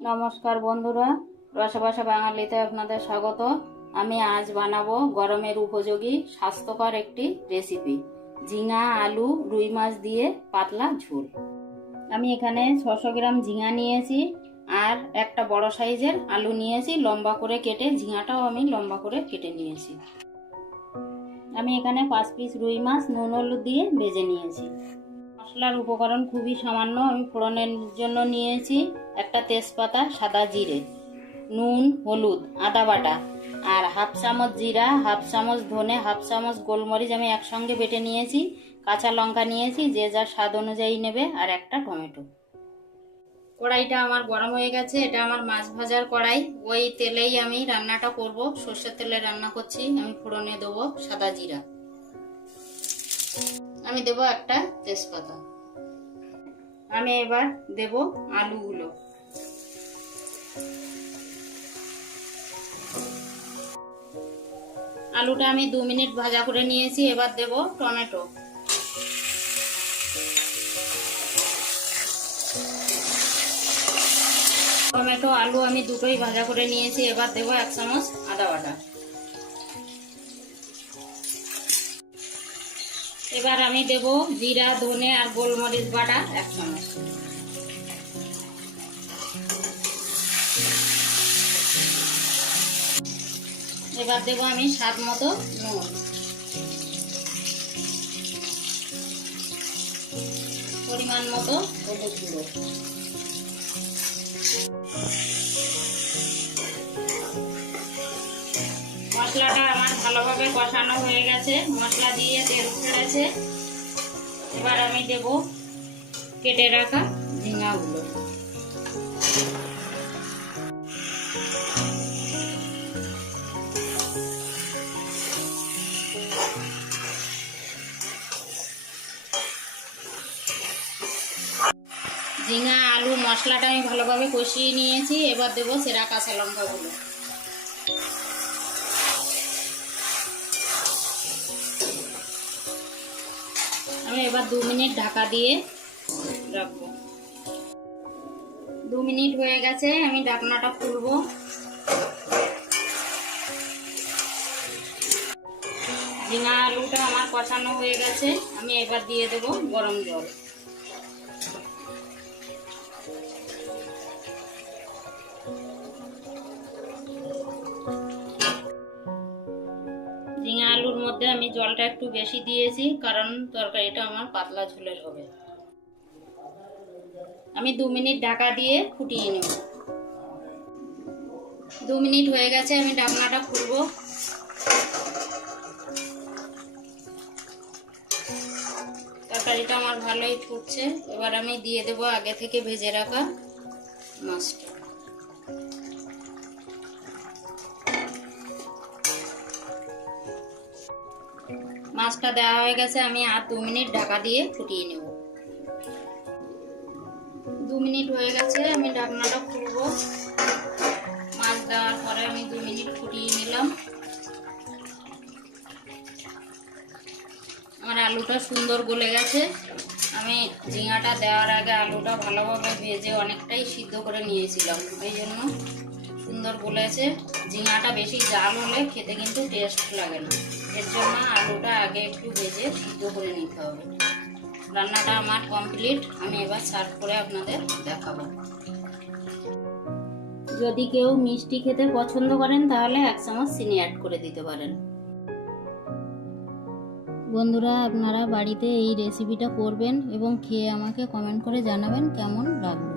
নমস্কার বন্ধুরা, রসবাসা বাঙালিতে আপনাদের স্বাগত। আমি আজ বানাবো গরমের উপযোগী স্বাস্থ্যকর একটি রেসিপি, ঝিঙা আলু রুই মাছ দিয়ে পাতলা ঝোল। আমি এখানে 600 গ্রাম ঝিঙা নিয়েছি আর একটা বড় সাইজের আলু নিয়েছি, লম্বা করে কেটে। ঝিঙাটাও আমি লম্বা করে কেটে নিয়েছি। আমি এখানে 5 পিস রুই মাছ নুন হলুদ দিয়ে ভেজে নিয়েছি। মশলার উপকরণ খুবই সামান্য। আমি ফোড়নের জন্য নিয়েছি একটা তেজপাতা, সাদা জিরে, নুন, হলুদ, আদা বাটা আর হাফ চামচ জিরা, হাফ চামচ ধনে, হাফ চামচ গোলমরিচ আমি একসঙ্গে বেটে নিয়েছি। কাঁচা লঙ্কা নিয়েছি, যে যার স্বাদ অনুযায়ী নেবে, আর একটা টমেটো। কড়াইটা আমার গরম হয়ে গেছে। এটা আমার মাছ ভাজার কড়াই। ওই তেলেই আমি রান্নাটা করব। সর্ষের তেলে রান্না করছি। আমি ফোড়নে দেবো সাদা জিরা, আমি দেব একটা তেজপাতা। আমি এবার দেব আলুগুলো। আলুটা আমি 2 মিনিট ভাজা করে নিয়েছি। এবার দেব টমেটো। টমেটো আলু আমি দুটোই ভাজা করে নিয়েছি। এবার দেব 1 চামচ আদা বাটা। এবার আমি দেব জিরা, ধনে আর গোলমরিচ বাটা 1 চামচ। এবার দেব আমি স্বাদ মতো নুন, পরিমাণ মতো হলুদ গুঁড়ো। মশলাটা আমার ভালোভাবে কষানো হয়ে গেছে। মশলা দিয়ে তেল উঠে গেছে। এবার আমি দেব কেটে রাখা ঝিঙাগুলো। ঝিঙা আলু মশলাটা আমি ভালোভাবে কষিয়ে নিয়েছি। এবার দেব সেরা কাঁচা লঙ্কাগুলো। আমি এবার 2 মিনিট ঢাকা দিয়ে রাখবো। 2 মিনিট হয়ে গেছে। আমি ঢাকনাটা খুলবো। ঝিঙা আলুটা আমার কষানো হয়ে গেছে। আমি এবার দিয়ে দেব গরম জল। ঝিঙা আলুর মধ্যে আমি জলটা একটু বেশি দিয়েছি, কারণ তরকারিটা আমার পাতলা ঝোলের হবে। আমি 2 মিনিট ঢাকা দিয়ে ফুটিয়ে নেব। 2 মিনিট হয়ে গেছে। আমি ঢাকনাটা খুলবো। তরকারিটা আমার ভালোই ফুটছে। এবার আমি দিয়ে দেব আগে থেকে ভেজে রাখা মাছটা। মাছটা দেওয়া হয়ে গেছে। আমি আর 2 মিনিট ঢাকা দিয়ে ফুটিয়ে নেব। 2 মিনিট হয়ে গেছে। আমি ঢাকনাটা খুলবো। মাছ দেওয়ার পরে আমি 2 মিনিট ফুটিয়ে নিলাম। আমার আলুটা সুন্দর গলে গেছে। আমি ঝিঙাটা দেওয়ার আগে আলুটা ভালোভাবে ভেজে অনেকটাই সিদ্ধ করে নিয়েছিলাম, এই জন্য সুন্দর গলেছে। ঝিঙাটা বেশি জাল হলে খেতে কিন্তু টেস্ট লাগে না। এর জন্য আলুটা আগে একটু ভেজে সিদ্ধ করে নিতে হবে। রান্নাটা আমার কমপ্লিট। আমি এবার সার্ভ করে আপনাদের দেখাবো। যদি কেউ মিষ্টি খেতে পছন্দ করেন তাহলে 1 চামচ চিনি অ্যাড করে দিতে পারেন। বন্ধুরা, আপনারা বাড়িতে এই রেসিপিটা করবেন এবং খেয়ে আমাকে কমেন্ট করে জানাবেন কেমন লাগলো।